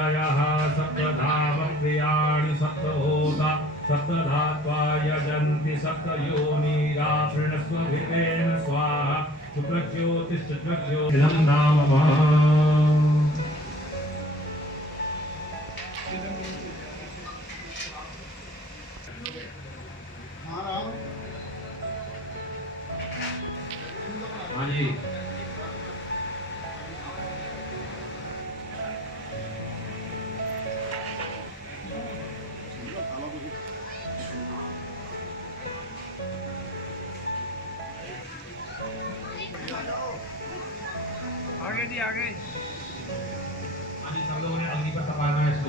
ऋषयः सप्तधावक्रियाणि सप्तहोता सप्तधात्वा यजन्ति सप्तयोनिरा प्रणस्वभितेन स्वाहा शुक्रज्योतिष्ठज्यो इदं नाम हाँ जी आगे जी आगे सब लोगों ने अग्नि पर तपाना है इसको।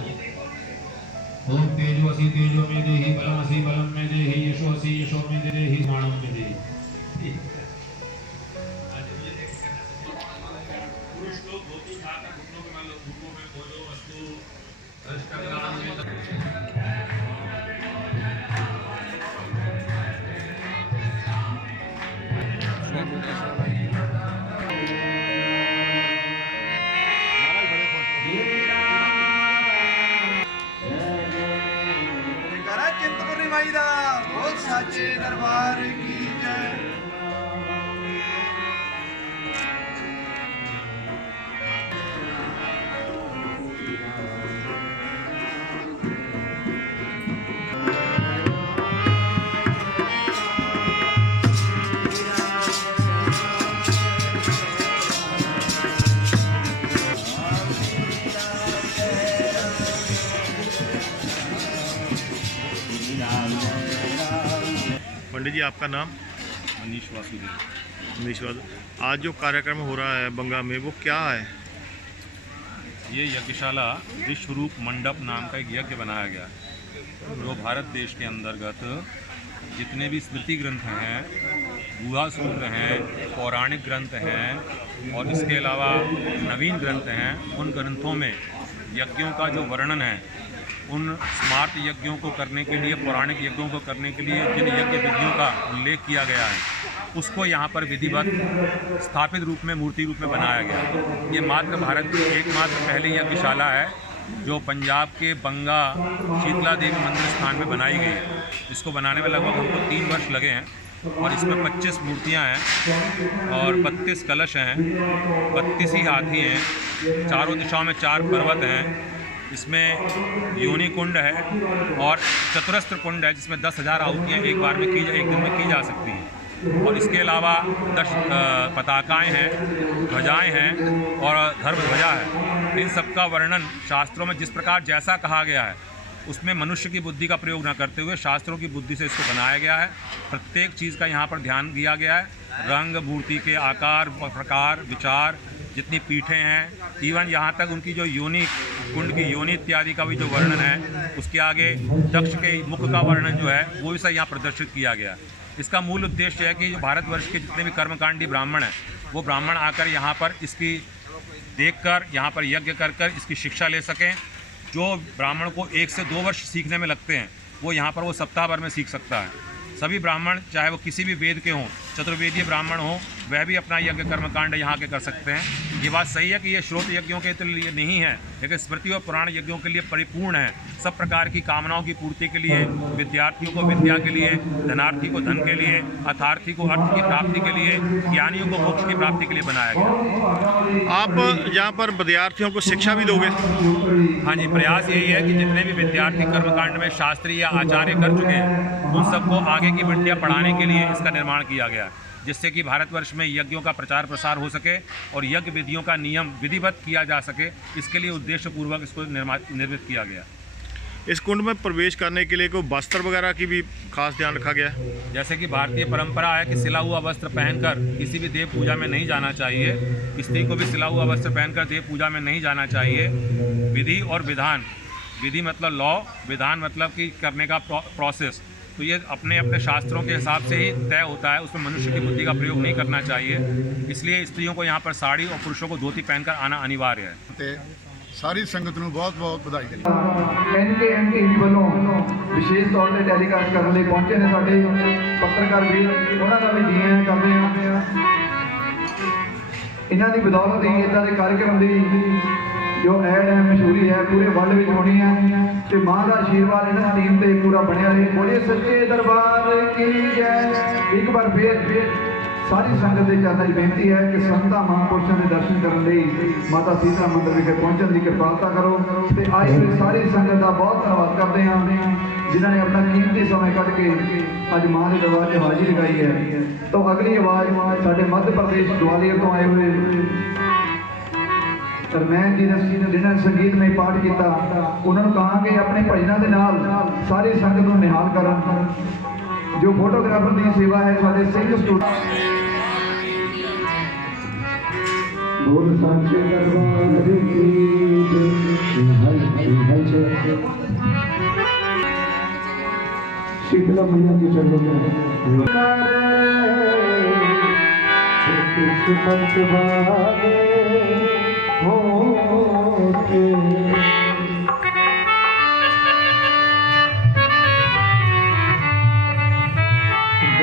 ओम तेजो असि तेजो में देहि बलम असि बलम में देहि यशो असि यशो में देहि माणम में देहि। पुरुष लोग धोती खाकर घुटनों में मान लो घुटनों में कोई वस्तु अष्टग्राम में चिंतपूर्णी माईदा बोल साचे दरबार की जय। पंडित जी आपका नाम? मनीष वासुदेव। मनीष वासुदेव। आज जो कार्यक्रम हो रहा है बंगा में वो क्या है? ये यज्ञशाला विश्वरूप मंडप नाम का एक यज्ञ बनाया गया है, जो भारत देश के अंतर्गत जितने भी स्मृति ग्रंथ हैं, गुहा सूत्र हैं, पौराणिक ग्रंथ हैं और इसके अलावा नवीन ग्रंथ हैं, उन ग्रंथों में यज्ञों का जो वर्णन है, उन स्मार्त यज्ञों को करने के लिए, पौराणिक यज्ञों को करने के लिए जिन यज्ञ विधियों का उल्लेख किया गया है, उसको यहाँ पर विधिवत स्थापित रूप में, मूर्ति रूप में बनाया गया। ये मात्र भारत की एकमात्र पहली यज्ञशाला है जो पंजाब के बंगा शीतला देवी मंदिर स्थान में बनाई गई है। इसको बनाने में लगभग हमको 3 वर्ष लगे हैं और इसमें 25 मूर्तियाँ हैं और 32 कलश हैं, 32 ही हाथी हैं, चारों दिशाओं में 4 पर्वत हैं। इसमें योनि कुंड है और चतुरस्त्र कुंड है जिसमें 10,000 आहुतियाँ एक दिन में की जा सकती हैं। और इसके अलावा 10 पताकाएँ हैं, ध्वजाएँ हैं और धर्म ध्वजा है। इन सब का वर्णन शास्त्रों में जिस प्रकार जैसा कहा गया है उसमें मनुष्य की बुद्धि का प्रयोग न करते हुए शास्त्रों की बुद्धि से इसको बनाया गया है। प्रत्येक चीज़ का यहाँ पर ध्यान दिया गया है, रंग, मूर्ति के आकार, प्रकार, विचार, जितनी पीठें हैं, इवन यहाँ तक उनकी जो योनि कुंड की योनि इत्यादि का भी जो वर्णन है, उसके आगे दक्ष के मुख का वर्णन जो है वो भी सब यहाँ प्रदर्शित किया गया। इसका मूल उद्देश्य है कि जो भारतवर्ष के जितने भी कर्मकांडी ब्राह्मण हैं वो ब्राह्मण आकर यहाँ पर इसकी देखकर, यहाँ पर यज्ञ कर कर इसकी शिक्षा ले सकें। जो ब्राह्मण को 1 से 2 वर्ष सीखने में लगते हैं वो यहाँ पर वो सप्ताह भर में सीख सकता है। सभी ब्राह्मण चाहे वो किसी भी वेद के हों, चतुर्वेदीय ब्राह्मण हों, वह भी अपना यज्ञ कर्मकांड यहाँ के कर सकते हैं। ये बात सही है कि ये श्रोत यज्ञों के लिए नहीं है, लेकिन स्मृति और पुराण यज्ञों के लिए परिपूर्ण है। सब प्रकार की कामनाओं की पूर्ति के लिए, विद्यार्थियों को विद्या के लिए, धनार्थी को धन के लिए, अर्थार्थी को अर्थ की प्राप्ति के लिए, ज्ञानियों को मोक्ष की प्राप्ति के लिए बनाया गया। आप यहाँ पर विद्यार्थियों को शिक्षा भी दोगे? हाँ जी, प्रयास यही है कि जितने भी विद्यार्थी कर्मकांड में शास्त्री या आचार्य कर चुके हैं उन सबको आगे की विद्या पढ़ाने के लिए इसका निर्माण किया गया, जिससे कि भारतवर्ष में यज्ञों का प्रचार प्रसार हो सके और यज्ञ विधियों का नियम विधिवत किया जा सके। इसके लिए उद्देश्यपूर्वक इसको निर्मित किया गया। इस कुंड में प्रवेश करने के लिए कोई वस्त्र वगैरह की भी खास ध्यान रखा गया है? जैसे कि भारतीय परंपरा है कि सिला हुआ वस्त्र पहनकर किसी भी देव पूजा में नहीं जाना चाहिए। स्त्री को भी सिला हुआ वस्त्र पहनकर देव पूजा में नहीं जाना चाहिए। विधि और विधान, विधि मतलब लॉ, विधान मतलब कि करने का प्रोसेस, तो ये अपने अपने शास्त्रों के हिसाब से ही तय होता है। उसमें मनुष्य की बुद्धि का प्रयोग नहीं करना चाहिए। इसलिए स्त्रियों को यहाँ पर साड़ी और पुरुषों को धोती पहनकर आना अनिवार्य है। सारी संगत ਨੂੰ बहुत-बहुत ਵਧਾਈ ਦਿੰਦੇ एनके ਵੱਲੋਂ विशेष तौर ਤੇ ਟੈਲੀਕਾਸਟ ਕਰਨ ਲਈ ਪਹੁੰਚੇ ਨੇ ਸਾਡੇ ਪੱਤਰਕਾਰ ਵੀਰ, ਉਹਨਾਂ ਦਾ ਵੀ ਜੀ ਆਇਆਂ ਕਰਦੇ ਹਾਂ। ਇਹਨਾਂ ਦੀ ਬਦੌਲਤ ਹੀ ਇਦਾਂ ਦੇ ਕਾਰਜਕ੍ਰਮ ਦੀ ਜੋ ਐਡ ਹੈ ਮਸ਼ਹੂਰੀ ਹੈ ਪੂਰੇ ਵਰਲਡ ਵਿੱਚ ਹੋਣੀ ਹੈ ਤੇ ਮਾਂ ਦਾ ਆਸ਼ੀਰਵਾਦ ਇਹਨਾਂ ਟੀਮ ਤੇ ਪੂਰਾ ਬਣਿਆ ਰਹੇ। ਬੋਲੇ ਸੱਚੇ ਦਰਬਾਰ ਕੀ ਜੈ। ਇੱਕ ਵਾਰ ਫੇਰ ਸਾਰੀ ਸੰਗਤ ਦੇ ਚਰਨਾਂ 'ਚ ਬੇਨਤੀ ਹੈ ਕਿ ਸੰਤਾਂ ਮਹਾਂਪੁਰਸ਼ਾਂ ਦੇ ਦਰਸ਼ਨ ਕਰਨ ਲਈ ਮਾਤਾ ਸੀਤਾ ਮੰਦਿਰ ਵਿਖੇ ਪਹੁੰਚਣ ਦੀ ਕਿਰਪਾਲਤਾ ਕਰੋ ਤੇ ਆਈ ਹੋਈ ਸਾਰੀ ਸੰਗਤ ਦਾ ਬਹੁਤ ਧੰਨਵਾਦ ਕਰਦੇ ਹਾਂ ਜਿਨ੍ਹਾਂ ਨੇ ਆਪਣਾ ਕੀਮਤੀ ਸਮਾਂ ਕੱਢ ਕੇ ਅੱਜ ਮਾਂ ਦੇ ਦਰਬਾਰ 'ਚ ਹਾਜ਼ਰੀ ਲਗਾਈ ਹੈ। ਤਾਂ ਅਗਲੀ ਆਵਾਜ਼ ਸਾਡੇ ਮੱਧ ਪ੍ਰਦੇਸ਼ ਗਵਾਲੀਅਰ ਤੋਂ ਆਏ ਹੋਏ ਧਰਮੈਨ ਜੀ ਨੇ ਜਿਹਨਾਂ ਨੇ ਸੰਗੀਤਮਈ ਪਾਠ ਕੀਤਾ ਉਹਨਾਂ ਨੂੰ ਕਹਾਂਗੇ ਆਪਣੇ ਭਜਨਾਂ ਦੇ ਨਾਲ ਸਾਰੀ ਸੰਗਤ ਨੂੰ ਨਿਹਾਲ ਕਰਨ। ਜੋ ਫੋਟੋਗ੍ਰਾਫਰ ਦੀ ਸੇਵਾ ਹੈ ਸਾਡੇ ਸਿੰਘ ਸਟੂਡੈਂਟ ਬੋਲ ਸਾਚੇ ਦਰਬਾਰ ਕੀ ਜੈ। शीतला मैया की चरणों में किस्मत वाले होके बुलाया है,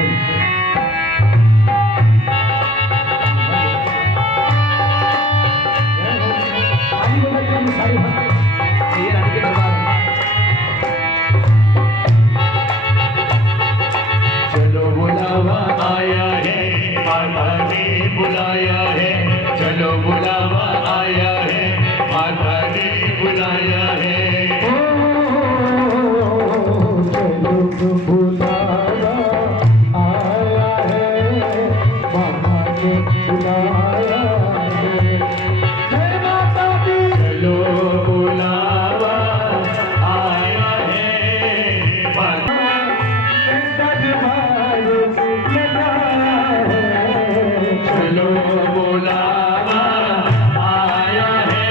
चलो बुलावा आया है, माता ने बुलाया है। चलो बुलावा आया है, माता ने बुलाया है। जय माता दी। चलो बुलावा आया है, माता चलो बुलावा आया है,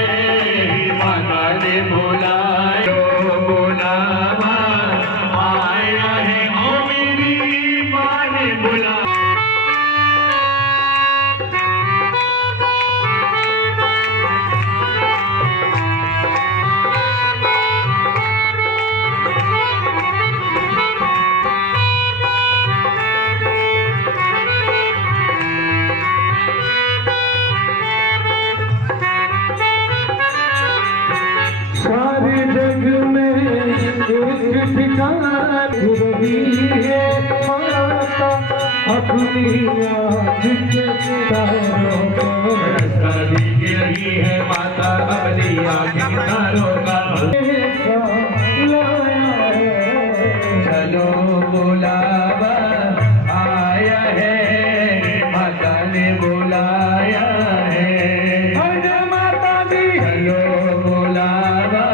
माता ने बुलाया। बुलावा आया है, ओ मेरी माँ ने बुलाया। सारे जग में एक ठिकाना रही है माता अपनी आज के तारों को। रास्ता दिख रही है माता अपनी आँख तारों का लाया है। चलो बुलावा आया है, माता ने बुलाया है। माता दी। चलो बुलावा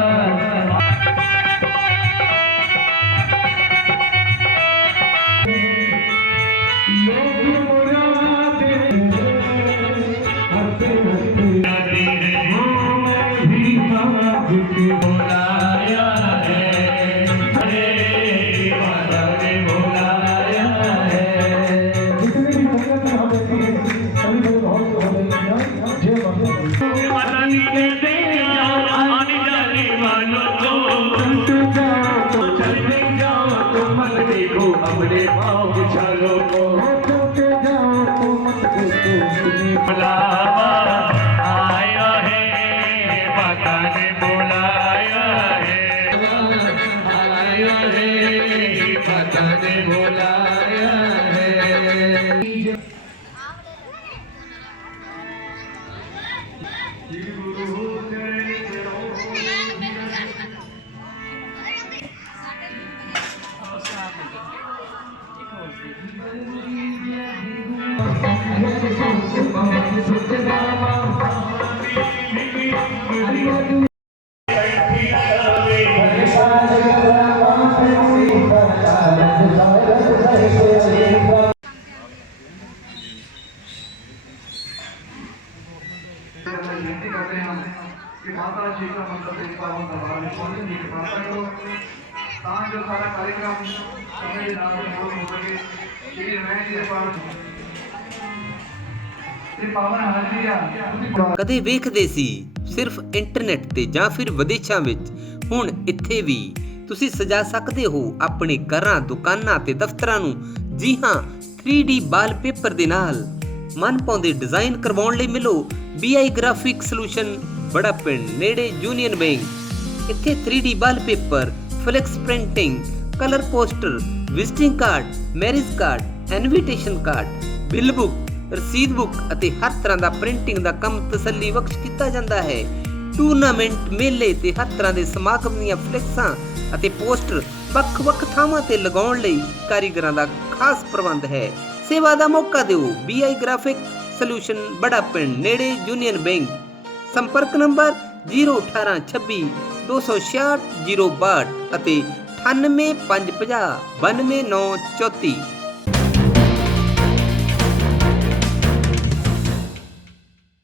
बुलाया है, माता ने बुलाया है। माता ने दे आने जाने वालों को चलते जाओ तो मत देखो अपने पाँव के छालों को। बुलावा आया है, माता ने बुलाया है। आया है, माता ने बुलाया है। बेनती करते हैं कि माता सीता मंदिर के पावन दरबार में पहुंचने की कृपा करो ताकि जो सारा कार्यक्रम समय के नाम से पूर्ण हो सके। श्री रैन जी पास ये पावन हाजिरिया ਕਦੇ ਵੇਖਦੇ ਸੀ ਸਿਰਫ ਇੰਟਰਨੈਟ ਤੇ ਜਾਂ ਫਿਰ ਵਿਦੇਸ਼ਾਂ ਵਿੱਚ, ਹੁਣ ਇੱਥੇ ਵੀ ਤੁਸੀਂ ਸਜਾ ਸਕਦੇ ਹੋ ਆਪਣੇ ਘਰਾਂ, ਦੁਕਾਨਾਂ ਤੇ ਦਫ਼ਤਰਾਂ ਨੂੰ। ਜੀ ਹਾਂ, 3D ਵਾਲਪੇਪਰ ਦੇ ਨਾਲ ਮਨਪਾਉਂਦੇ ਡਿਜ਼ਾਈਨ ਕਰਵਾਉਣ ਲਈ ਮਿਲੋ BI ਗ੍ਰਾਫਿਕ ਸੋਲੂਸ਼ਨ ਬੜਾ ਪਿੰਡ ਨੇੜੇ ਯੂਨੀਅਨ ਬੈਂਕ। ਇੱਥੇ 3D wallpaper, flex printing, colour poster, visiting card, marriage card, invitation card, bill book, ਰਸੀਦ ਬੁੱਕ ਅਤੇ ਹਰ ਤਰ੍ਹਾਂ ਦਾ ਪ੍ਰਿੰਟਿੰਗ ਦਾ ਕੰਮ ਤਸੱਲੀ ਬਖਸ਼ ਕੀਤਾ ਜਾਂਦਾ ਹੈ। ਟੂਰਨਾਮੈਂਟ, ਮੇਲੇ ਤੇ ਹਰ ਤਰ੍ਹਾਂ ਦੇ ਸਮਾਗਮ ਦੀਆਂ ਫਲੈਕਸਾਂ ਅਤੇ ਪੋਸਟਰ ਵੱਖ-ਵੱਖ ਥਾਵਾਂ ਤੇ ਲਗਾਉਣ ਲਈ ਕਾਰੀਗਰਾਂ ਦਾ ਖਾਸ ਪ੍ਰਬੰਧ ਹੈ। ਸੇਵਾ ਦਾ ਮੌਕਾ ਦਿਓ। BI ਗ੍ਰਾਫਿਕ ਸੋਲੂਸ਼ਨ, ਬੜਾ ਪਿੰਡ ਨੇੜੇ ਯੂਨੀਅਨ ਬੈਂਕ। ਸੰਪਰਕ ਨੰਬਰ 018 26 266 062 ਅਤੇ 98 550 92 9 34।